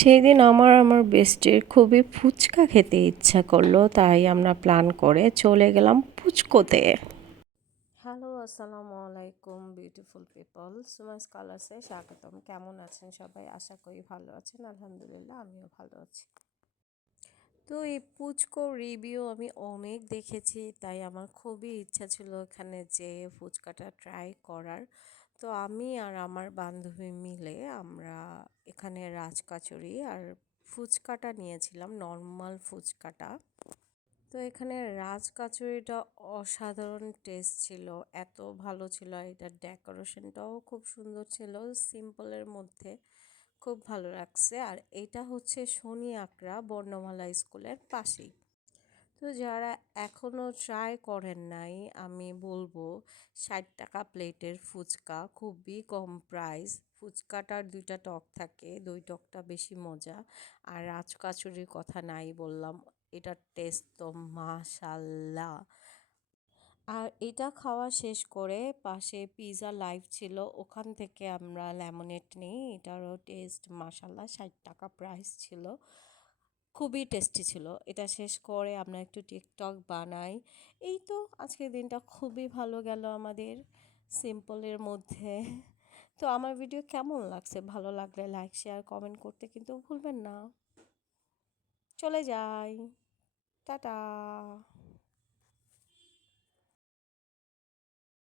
সেদিন আমার বেস্টির খুবই ফুচকা খেতে ইচ্ছা করলো, তাই আমরা প্ল্যান করে চলে গেলাম ফুচকোতে। হ্যালো, আসসালামু আলাইকুম বিউটিফুল পিপল, সুমাস কালার্সে স্বাগতম। কেমন আছেন সবাই? আশা করি ভালো আছেন। আলহামদুলিল্লাহ, আমিও ভালো আছি। তো এই পুচকো রিভিউ আমি অনেক দেখেছি, তাই আমার খুবই ইচ্ছা ছিল এখানে যে ফুচকাটা ট্রাই করার। তো আমি আর আমার বান্ধবী মিলে আমরা এখানে রাজকাচুরি আর ফুচকাটা নিয়েছিলাম, নর্মাল ফুচকাটা। তো এখানে রাজকাচুরিটা অসাধারণ টেস্ট ছিল, এত ভালো ছিল। আর এটার ডেকোরেশনটাও খুব সুন্দর ছিল, সিম্পলের মধ্যে খুব ভালো লাগছে। আর এটা হচ্ছে শনি আকরা বর্ণমালা স্কুলের পাশেই। তো যারা এখনও ট্রাই করেন নাই, আমি বলবো 60 টাকা প্লেটের ফুচকা, খুবই কম প্রাইস। ফুচকাটার দুইটা টক থাকে, দুই টকটা বেশি মজা। আর রাজকাচুরির কথা নাই বললাম, এটার টেস্ট তো মাশাল্লাহ। আর এটা খাওয়া শেষ করে পাশে পিৎজা লাইভ ছিল, ওখান থেকে আমরা লেমনেড নিই। এটারও টেস্ট মাশাল্লাহ, 60 টাকা প্রাইস ছিল। খুবই টেস্টি ছিল। এটা শেষ করে আমরা একটু টিকটক বানাই। এই তো আজকের দিনটা খুবই ভালো গেল আমাদের, সিম্পলের মধ্যে। তো আমার ভিডিও কেমন লাগছে? ভালো লাগলে লাইক শেয়ার কমেন্ট করতে কিন্তু ভুলবেন না। চলে যাই, টাটা।